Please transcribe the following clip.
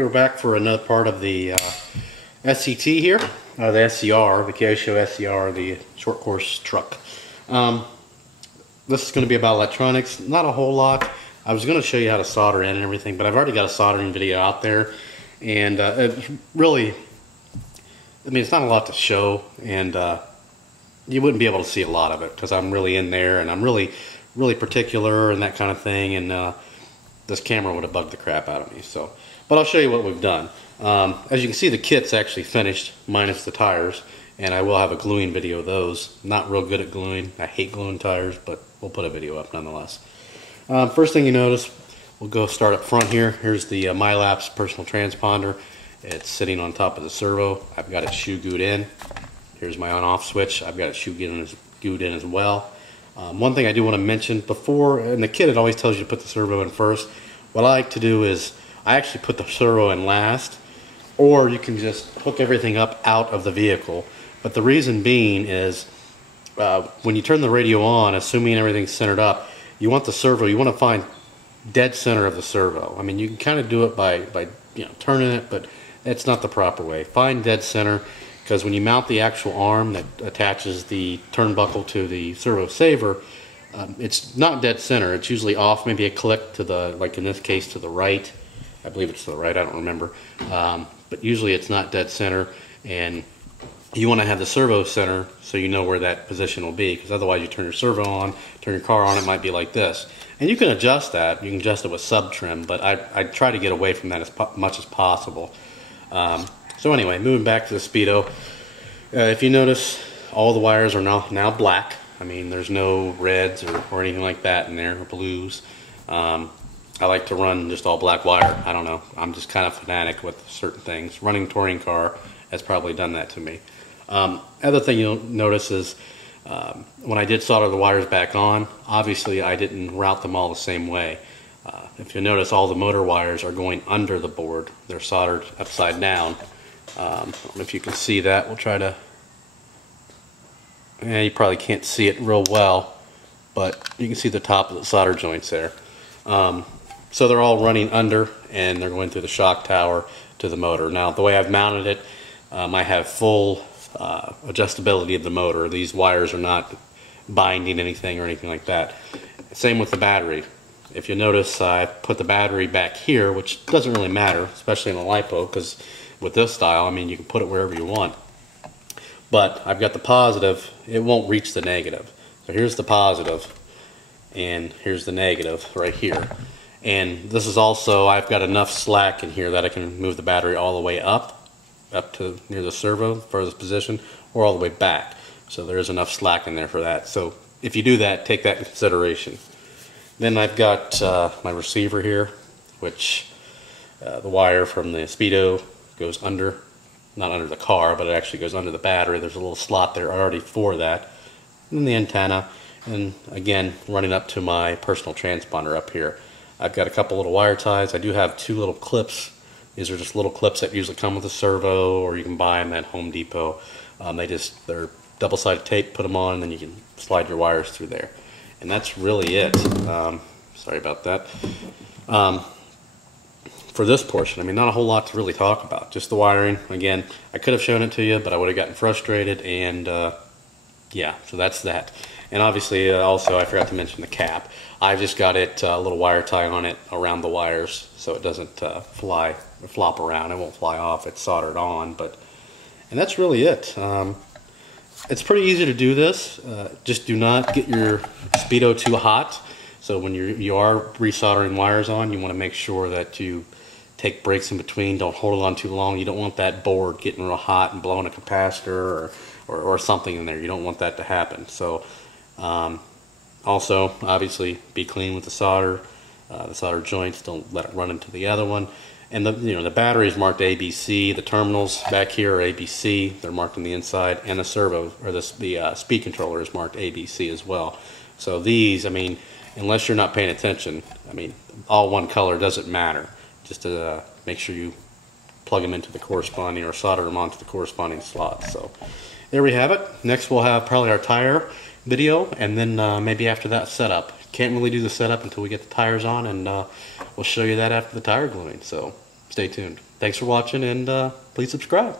Okay, we're back for another part of the SCT here, the SCR, the Kyosho SCR, the short course truck. This is going to be about electronics, not a whole lot. I was going to show you how to solder in and everything, but I've already got a soldering video out there, and it's really, I mean, it's not a lot to show, and you wouldn't be able to see a lot of it because I'm really in there, and I'm really particular and that kind of thing, and this camera would have bugged the crap out of me. So, but I'll show you what we've done. As you can see, the kit's actually finished, minus the tires, and I will have a gluing video of those. Not real good at gluing. I hate gluing tires, but we'll put a video up nonetheless. First thing you notice, we'll go start up front here. Here's the MyLapse personal transponder. It's sitting on top of the servo. I've got it shoe glued in. Here's my on-off switch. I've got it shoe glued in as well. One thing I do want to mention before, in the kit it always tells you to put the servo in first. What I like to do is I actually put the servo in last, or you can just hook everything up out of the vehicle. But the reason being is when you turn the radio on, assuming everything's centered up, you want the servo, you want to find dead center of the servo. I mean, you can kind of do it by turning it, but that's not the proper way. Find dead center, because when you mount the actual arm that attaches the turnbuckle to the servo saver, it's not dead center. It's usually off, maybe a click to the, like in this case, to the right. I believe it's to the right, I don't remember. But usually it's not dead center, and you want to have the servo center so you know where that position will be, because otherwise you turn your servo on, turn your car on, it might be like this. And you can adjust that. You can adjust it with sub trim, but I try to get away from that as much as possible. So anyway, moving back to the Speedo. If you notice, all the wires are now black. I mean, there's no reds or anything like that in there, or blues. I like to run just all black wire. I don't know. I'm just kind of fanatic with certain things. Running touring car has probably done that to me. Other thing you'll notice is when I did solder the wires back on, obviously I didn't route them all the same way. If you notice, all the motor wires are going under the board. They're soldered upside down. I don't know if you can see that. We'll try to... Yeah, you probably can't see it real well, but you can see the top of the solder joints there. So they're all running under, and they're going through the shock tower to the motor. Now, the way I've mounted it, I have full adjustability of the motor. These wires are not binding anything or anything like that. Same with the battery. If you notice, I put the battery back here, which doesn't really matter, especially in a LiPo, because with this style, I mean, you can put it wherever you want. But I've got the positive, it won't reach the negative. So here's the positive, and here's the negative right here. And this is also, I've got enough slack in here that I can move the battery all the way up to near the servo, furthest position, or all the way back. So there is enough slack in there for that. So if you do that, take that in consideration. Then I've got my receiver here, which the wire from the Speedo goes under, not under the car, but it actually goes under the battery. There's a little slot there already for that. And then the antenna, and again, running up to my personal transponder up here. I've got a couple little wire ties. I do have two little clips. These are just little clips that usually come with a servo, or you can buy them at Home Depot. They're double-sided tape, put them on, and then you can slide your wires through there. And that's really it. Sorry about that. For this portion, I mean, not a whole lot to really talk about. Just the wiring. Again, I could have shown it to you, but I would have gotten frustrated, and yeah, so that's that. And obviously, also, I forgot to mention the cap. I've just got it a little wire tie on it around the wires, so it doesn't flop around. It won't fly off. It's soldered on, and that's really it. It's pretty easy to do this. Just do not get your Speedo too hot. So when you are resoldering wires on, you want to make sure that you take breaks in between. Don't hold it on too long. You don't want that board getting real hot and blowing a capacitor or something in there. You don't want that to happen. So also, obviously, be clean with the solder joints. Don't let it run into the other one. And the battery is marked ABC. The terminals back here are ABC. They're marked on the inside, and the servo or the speed controller is marked ABC as well. So these, I mean, unless you're not paying attention, I mean, all one color doesn't matter. Just to make sure you plug them into the corresponding, or solder them onto the corresponding slots. So there we have it. Next we'll have probably our tire video, and then maybe after that setup. Can't really do the setup until we get the tires on, and we'll show you that after the tire gluing. So stay tuned. Thanks for watching, and please subscribe.